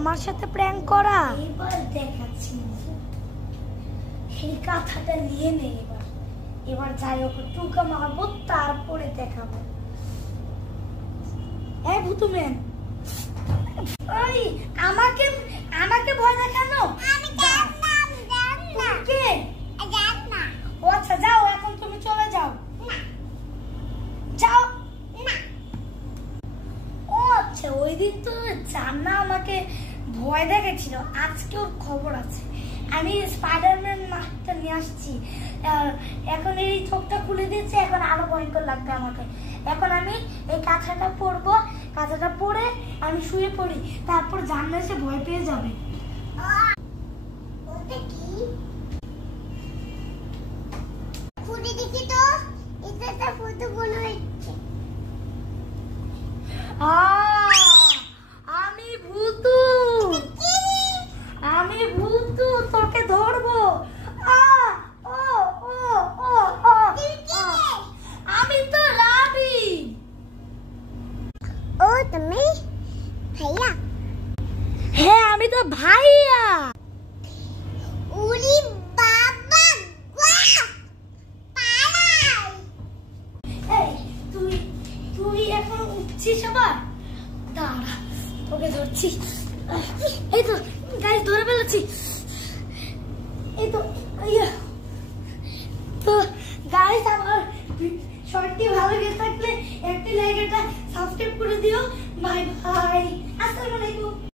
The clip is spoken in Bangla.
আমার সাথে প্র্যাঙ্ক করা? এবার দেখাচ্ছি, এই কাঁথাটা নিয়ে নে। এবার যাই ওকে টুকা মারবো, তারপরে দেখাবো। এই ভূতুমেন, আমাকে আমাকে ভয় দেখানো? আচ্ছা যাও, এখন তুমি চলে যাও। যাও না। ও আচ্ছা, ওই দিন তো জান্না আমাকে ভয় দেখেছিল, আজকে ওর খবর আছে। আমি স্পাইডারম্যান মাস্কটা নিয়ে আসছি। এখন এই চোখটা খুলে দিয়েছে, এখন আরো ভয়ঙ্কর লাগবে আমাকে। এখন আমি এই কাঁথাটা পরবো, কাঁথাটা পরে আমি শুয়ে পড়ি, তারপর জান্না এসে ভয় পেয়ে যাবে। আমি ভূতু, আমি ভূতু, তোকে ধরবো। আমি তো রাবি। ও তুমি ভাইয়া? হ্যাঁ আমি তো ভাইয়া। উরি বাবা, তুই এখন উঠছিস আবার? দাঁড়া, তোকে ধরছি। এই তো গাইস, ধরে ফেলেছি। এই তো তো গাইস, আমার শর্টটি ভালো লেগে থাকলে একটি লাইক, এটা সাবস্ক্রাইব করে দিও। বাই বাই, আসসালামু আলাইকুম।